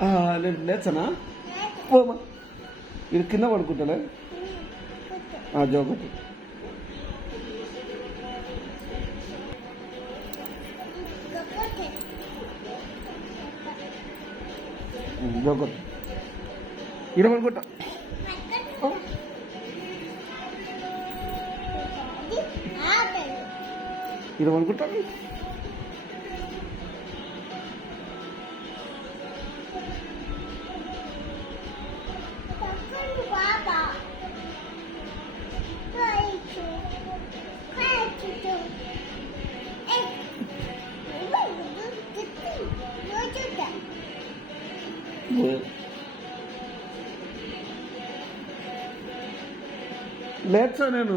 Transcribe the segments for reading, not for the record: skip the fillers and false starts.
నేను లేచనా పోమా ఇది కింద పడుకుంటాలే జోకొట్టు జోకొట్టు ఇక్కడ పడుకుంటా ఇక్కడ పడుకుంటా లేచా నేను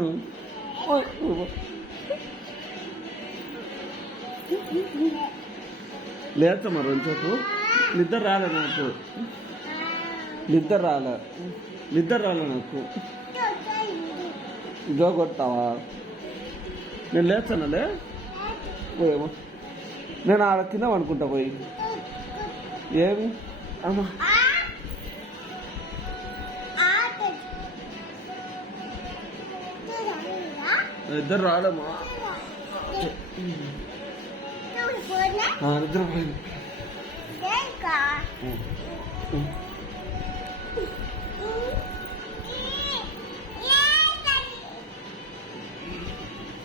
లేచా మరి రోజు నిద్ర రాలే నాకు నిద్ర రాలే నాకు జోగొడతావా నేను లేచానలే పోయేమో నేను ఆడ కింద అనుకుంటా పోయి ఏమి అమ్మా ఇద్దరు రాడమ్మా నిద్ర పోయింది